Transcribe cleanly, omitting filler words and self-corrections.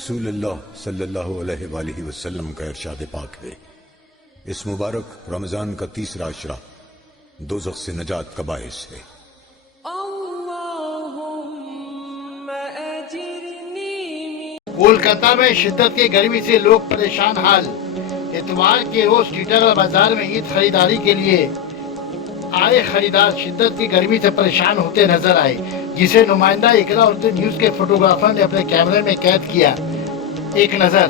رسول اللہ صلی اللہ علیہ وآلہ وسلم کا ارشاد پاک ہے، اس مبارک رمضان کا تیسرا عشرہ دوزخ سے نجات کا باعث ہے۔ کولکاتہ میں شدت کی گرمی سے لوگ پریشان حال۔ اتوار کے روز ٹیٹر بازار میں عید خریداری کے لیے آئے خریدار شدت کی گرمی سے پریشان ہوتے نظر آئے، جسے نمائندہ اقرا اردو نیوز کے فوٹوگرافر نے اپنے کیمرے میں قید کیا۔ ایک نظر